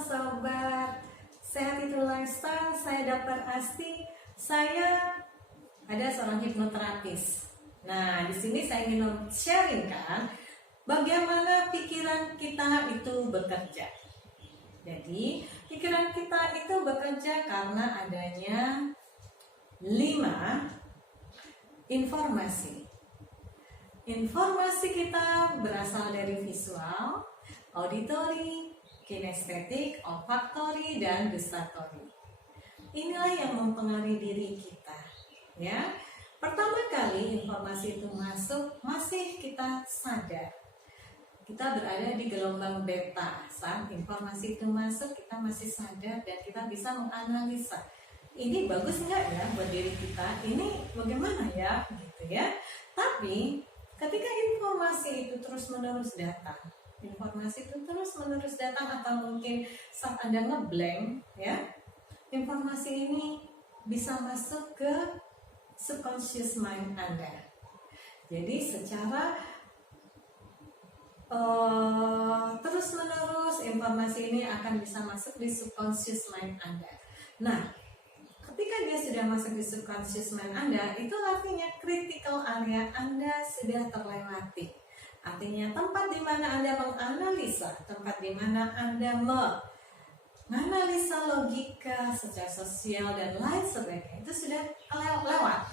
sobat Sehat Itu Lifestyle, saya Dr. Asti. Saya ada seorang hipnoterapis. Nah, di sini saya ingin sharingkan bagaimana pikiran kita itu bekerja. Jadi, pikiran kita itu bekerja karena adanya 5 informasi. Informasi kita berasal dari visual, auditory, kinestetik, olfaktori, dan gustatori. Inilah yang mempengaruhi diri kita, ya. Pertama kali informasi itu masuk, masih kita sadar. Kita berada di gelombang beta. Saat informasi itu masuk, kita masih sadar dan kita bisa menganalisa. Ini bagus nggak ya buat diri kita? Ini bagaimana ya, gitu ya. Tapi ketika informasi itu terus-menerus datang, atau mungkin saat Anda ngeblank, ya, informasi ini bisa masuk ke subconscious mind Anda. Jadi secara terus-menerus informasi ini akan bisa masuk di subconscious mind Anda. Nah, ketika dia sudah masuk di subconscious mind Anda, itu artinya critical area Anda sudah terlewati. Artinya tempat di mana Anda menganalisa, tempat di mana Anda menganalisa logika secara sosial dan lain sebagainya, itu sudah lewat.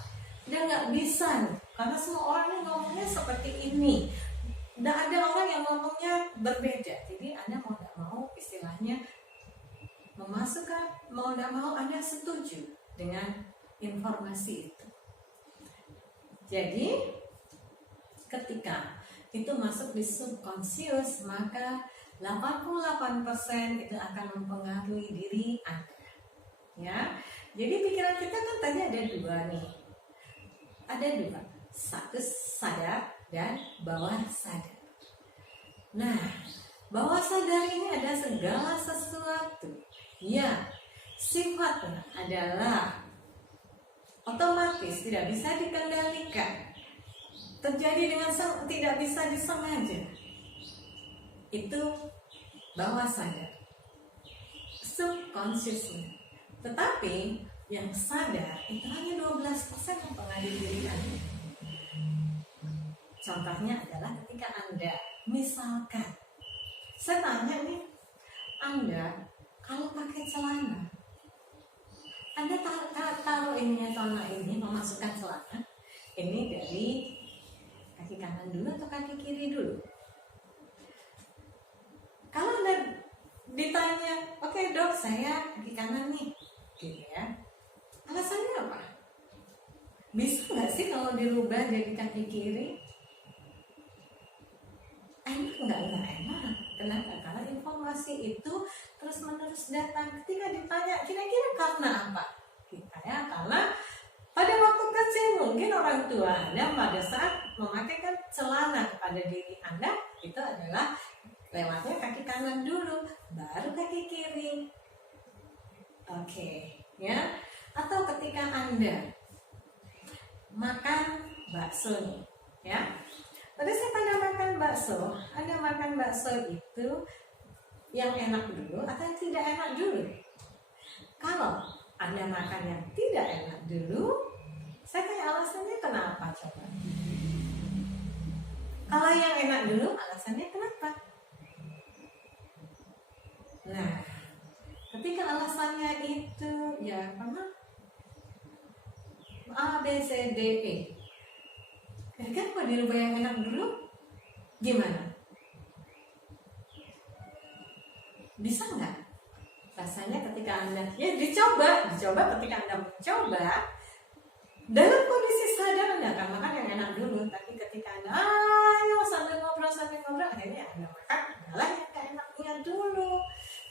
Dia nggak bisa nih, karena semua orang yang ngomongnya seperti ini. Dan ada orang yang ngomongnya berbeda. Jadi Anda mau nggak mau, istilahnya memasukkan, mau nggak mau Anda setuju dengan informasi itu. Jadi ketika itu masuk di subconscious, maka 88% itu akan mempengaruhi diri Anda. Ya, jadi pikiran kita kan tadi ada 2 nih. Ada 2, satu sadar dan bawah sadar. Nah, bawah sadar ini ada segala sesuatu yang sifatnya adalah otomatis tidak bisa dikendalikan, terjadi dengan tidak bisa disengaja. Itu bawah sadar, subconscious. Tetapi yang sadar itu hanya 12% yang pengaruhi diri Anda. Contohnya adalah ketika Anda, misalkan saya tanya nih, Anda kalau pakai celana, Anda taruh ininya celana ini, memasukkan celana ini dari kaki kanan dulu atau kaki kiri dulu? Kalau Anda ditanya, oke dok, saya kaki kanan nih, gitu ya, alasannya apa? Bisa nggak sih kalau dirubah jadi kaki kiri? Enak. Kenapa? Karena informasi itu terus-menerus datang. Ketika ditanya, kira-kira karena apa? Karena pada waktu kecil mungkin orang tua Anda pada saat memakaikan celana kepada diri Anda, itu adalah lewatnya kaki kanan dulu, baru kaki kiri. Oke, ya. Atau ketika Anda makan bakso nih, ya. Pada saat Anda makan bakso itu yang enak dulu atau yang tidak enak dulu? Kalau Anda makan yang tidak enak dulu, saya tanya alasannya kenapa coba? Kalau yang enak dulu, alasannya kenapa? Nah, ketika alasannya itu ya karena A, B, C, D, E, kira-kira kalau dirubah yang enak dulu, gimana? Bisa nggak? Rasanya ketika Anda, ya dicoba ketika Anda mencoba, dalam kondisi sadar Anda akan makan yang enak dulu. Tapi ketika Anda, ayo sambil ngobrol, akhirnya Anda makan adalah yang gak enaknya dulu.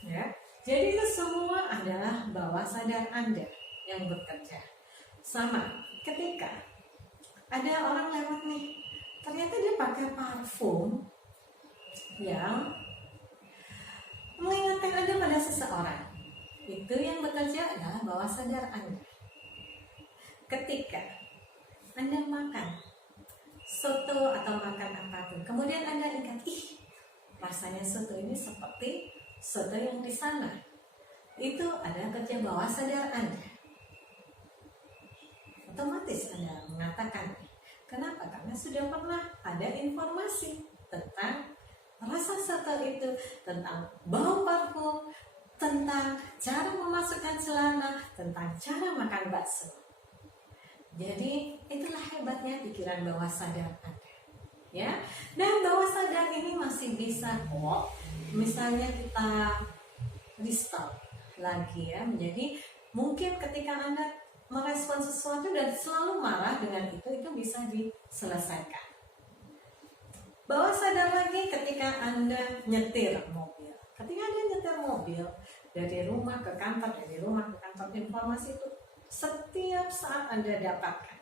Ya, jadi itu semua adalah bawah sadar Anda yang bekerja. Sama ketika ada orang lewat nih, ternyata dia pakai parfum yang mengingatkan Anda pada seseorang. Itu yang bekerja adalah bawah sadar Anda. Ketika Anda makan soto atau makan apapun, kemudian Anda ingat, rasanya soto ini seperti sesuatu yang di sana. Itu adalah kerja bawah sadar Anda. Otomatis Anda mengatakan, kenapa? Karena sudah pernah ada informasi tentang rasa soto itu, tentang bau parfum, tentang cara memasukkan celana, tentang cara makan bakso. Jadi itulah hebatnya pikiran bawah sadar Anda, ya. Dan bawah sadar ini masih bisa kok, misalnya kita restart lagi ya, menjadi mungkin ketika Anda merespon sesuatu dan selalu marah dengan itu bisa diselesaikan. Bawah sadar lagi ketika Anda nyetir mobil. Ketika Anda nyetir mobil dari rumah ke kantor, dari rumah ke kantor, informasi itu setiap saat Anda dapatkan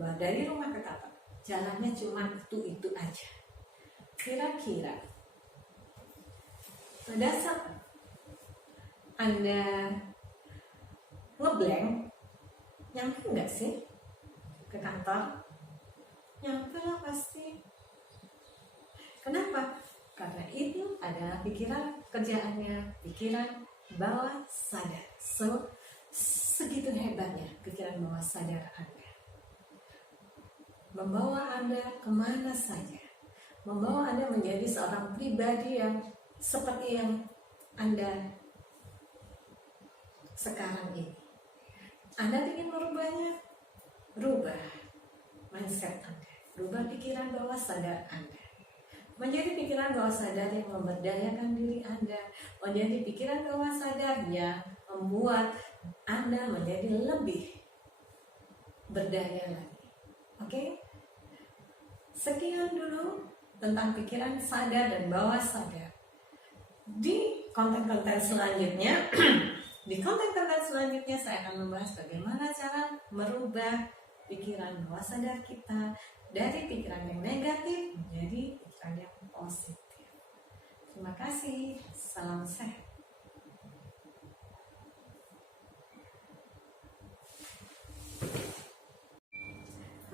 bahwa dari rumah ke kantor jalannya cuma itu aja. Kira-kira pada saat Anda ngeblank, nyampe nggak sih ke kantor? Nyampe lah pasti. Kenapa? Karena itu adalah pikiran kerjaannya, pikiran bawah sadar. Segitu hebatnya pikiran bawah sadar Anda. Membawa Anda kemana saja. Membawa Anda menjadi seorang pribadi yang seperti yang Anda sekarang ini. Anda ingin merubahnya? Rubah mindset Anda. Rubah pikiran bawah sadar Anda. Menjadi pikiran bawah sadar yang memberdayakan diri Anda. Menjadi pikiran bawah sadar yang membuat Anda menjadi lebih berdaya lagi. Oke? Sekian dulu tentang pikiran sadar dan bawah sadar. Di konten-konten selanjutnya saya akan membahas bagaimana cara merubah pikiran bawah sadar kita dari pikiran yang negatif menjadi pikiran yang positif. Terima kasih. Salam sehat.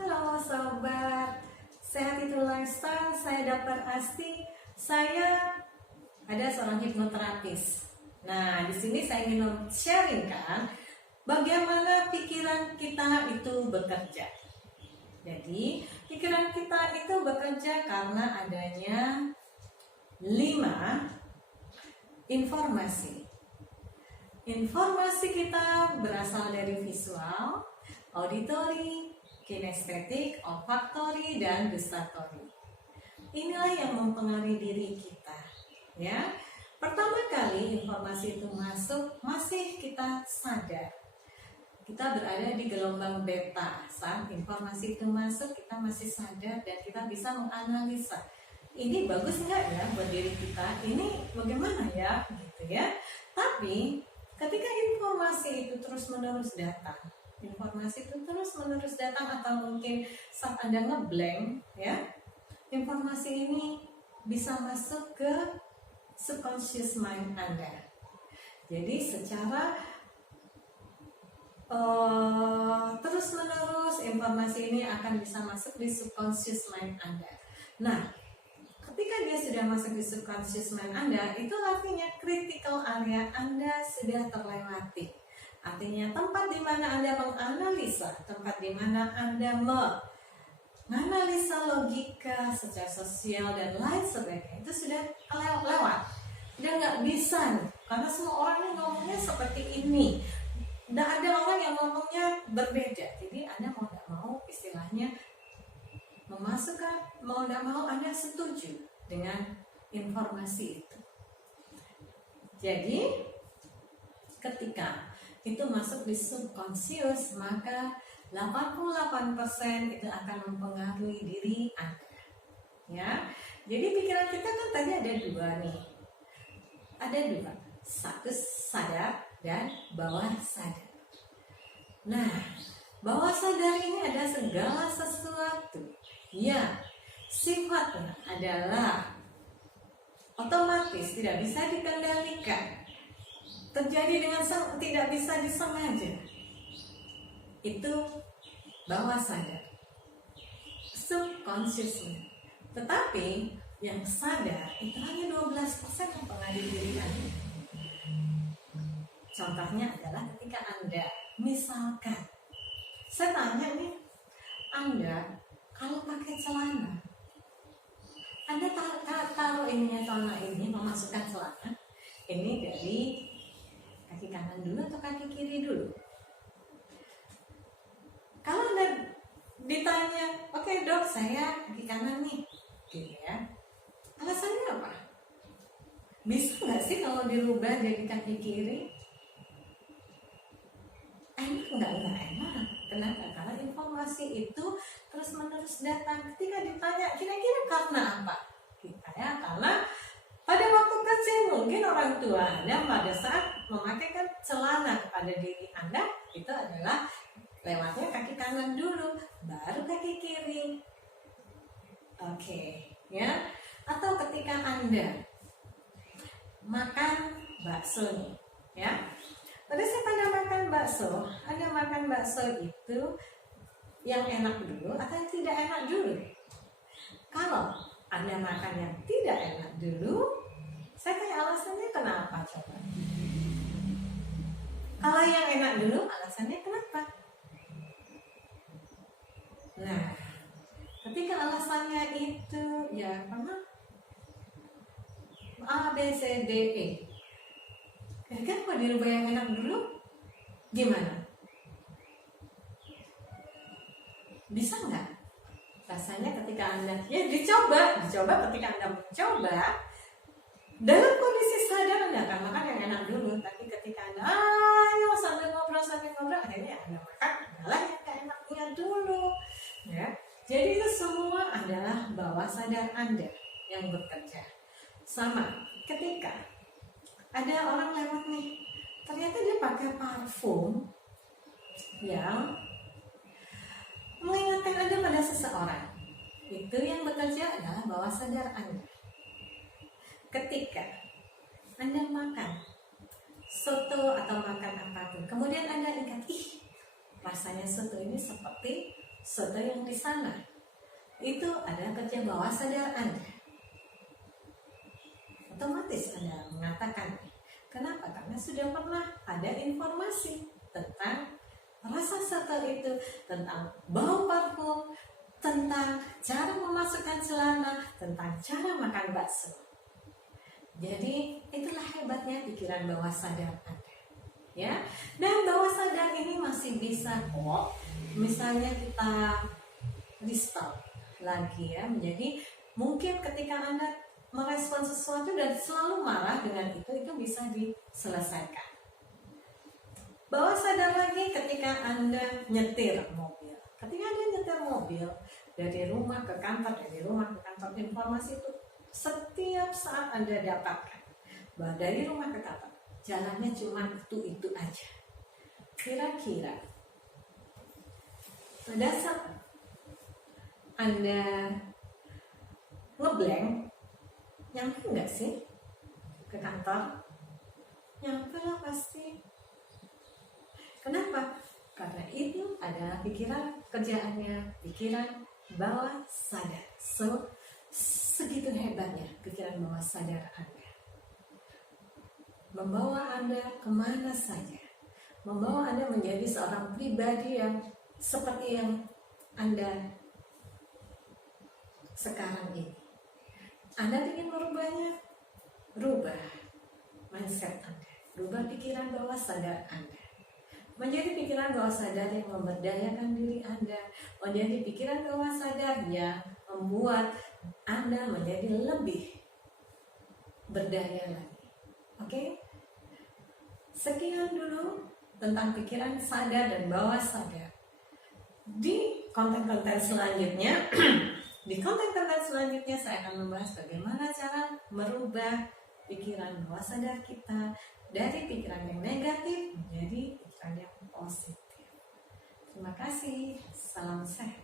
Halo sobat, Sehat Itu Lifestyle. Saya Dr. Asti. Saya ada seorang hipnoterapis. Nah, di sini saya ingin sharingkan bagaimana pikiran kita itu bekerja. Jadi, pikiran kita itu bekerja karena adanya 5 informasi. Informasi kita berasal dari visual, auditori, kinestetik, olfaktori, dan gustatory. Inilah yang mempengaruhi diri kita, ya. Pertama kali informasi itu masuk, masih kita sadar. Kita berada di gelombang beta. Saat informasi itu masuk, kita masih sadar dan kita bisa menganalisa. Ini bagus nggak ya buat diri kita? Ini bagaimana ya? Gitu ya. Tapi ketika informasi itu terus-menerus datang, atau mungkin saat Anda ngeblank, ya, informasi ini bisa masuk ke subconscious mind Anda. Jadi secara terus-menerus informasi ini akan bisa masuk di subconscious mind Anda. Nah, ketika dia sudah masuk di subconscious mind Anda, itu artinya critical area Anda sudah terlewati. Artinya tempat di mana Anda menganalisa, tempat di mana Anda menganalisa logika secara sosial dan lain sebagainya, itu sudah lewat. Udah nggak bisa nih, karena semua orang ini ngomongnya seperti ini. Nggak ada orang yang ngomongnya berbeda. Jadi Anda mau nggak mau, istilahnya memasukkan, mau nggak mau Anda setuju dengan informasi itu. Jadi ketika itu masuk di subconscious, maka 88% itu akan mempengaruhi diri Anda. Ya, jadi pikiran kita kan tadi ada 2 nih. Ada 2, satu sadar dan bawah sadar. Nah, bawah sadar ini ada segala sesuatu yang sifatnya adalah otomatis tidak bisa dikendalikan, terjadi dengan tidak bisa disengaja. Itu bawah sadar, subconscious. Tetapi yang sadar itu hanya 12% mempengaruhi diri Anda. Contohnya adalah ketika Anda, misalkan, saya tanya nih, Anda kalau pakai celana, Anda taruh ininya celana ini, memasukkan celana ini dari kaki kanan dulu atau kaki kiri dulu? Kalau Anda ditanya, oke dok, saya kaki kanan nih, gitu ya, alasannya apa? Bisa nggak sih kalau dirubah jadi kaki kiri? Enggak enak. Kenapa? Karena informasi itu terus menerus datang. Ketika ditanya kira-kira karena apa? Karena pada waktu kecil mungkin orang tua Anda pada saat memakaikan celana kepada diri Anda itu adalah lewatnya kaki kanan dulu, baru kaki kiri. Oke, ya. Atau ketika Anda makan bakso nih, ya. Pada saat Anda makan bakso itu yang enak dulu atau yang tidak enak dulu? Kalau Anda makan yang tidak enak dulu, saya tanya alasannya kenapa coba? Kalau yang enak dulu, alasannya kenapa? Nah, ketika alasannya itu ya karena A, B, C, D, E, kan kalau dirubah yang enak dulu, gimana? Bisa nggak? Rasanya ketika Anda, ya dicoba ketika Anda mencoba, dalam kondisi sadar Anda akan makan yang enak dulu, tapi ketika Anda, ayo sambil ngobrol, akhirnya Anda makan adalah yang enaknya dulu. Ya, jadi itu semua adalah bawah sadar Anda yang bekerja. Sama ketika ada orang lewat nih, ternyata dia pakai parfum yang mengingatkan Anda pada seseorang. Itu yang bekerja adalah bawah sadar Anda. Ketika Anda makan soto atau makan apapun, kemudian Anda ingat, rasanya soto ini seperti soto yang di sana. Itu adalah kerja bawah sadar Anda. Otomatis Anda mengatakan, kenapa? Karena sudah pernah ada informasi tentang rasa soto itu, tentang bau parfum, tentang cara memasukkan celana, tentang cara makan bakso. Jadi itulah hebatnya pikiran bawah sadar Anda, ya. Dan bawah sadar ini masih bisa kok, misalnya kita restore lagi ya, menjadi mungkin ketika Anda merespon sesuatu dan selalu marah dengan itu bisa diselesaikan. Bawah sadar lagi ketika Anda nyetir mobil. Ketika Anda nyetir mobil dari rumah ke kantor, informasi itu setiap saat Anda dapatkan bahwa dari rumah ke kantor jalannya cuma itu aja. Kira-kira pada saat Anda ngeblank, nyampe nggak sih ke kantor? Nyampe lah pasti. Kenapa? Karena itu adalah pikiran kerjaannya, pikiran bawah sadar. Segitu hebatnya pikiran bawah sadar Anda. Membawa Anda kemana saja. Membawa Anda menjadi seorang pribadi yang seperti yang Anda sekarang ini. Anda ingin merubahnya? Rubah mindset Anda. Rubah pikiran bawah sadar Anda. Menjadi pikiran bawah sadar yang memberdayakan diri Anda. Menjadi pikiran bawah sadar yang membuat Anda menjadi lebih berdaya lagi. Oke? Sekian dulu tentang pikiran sadar dan bawah sadar. Di konten-konten selanjutnya saya akan membahas bagaimana cara merubah pikiran bawah sadar kita dari pikiran yang negatif menjadi pikiran yang positif. Terima kasih. Salam sehat.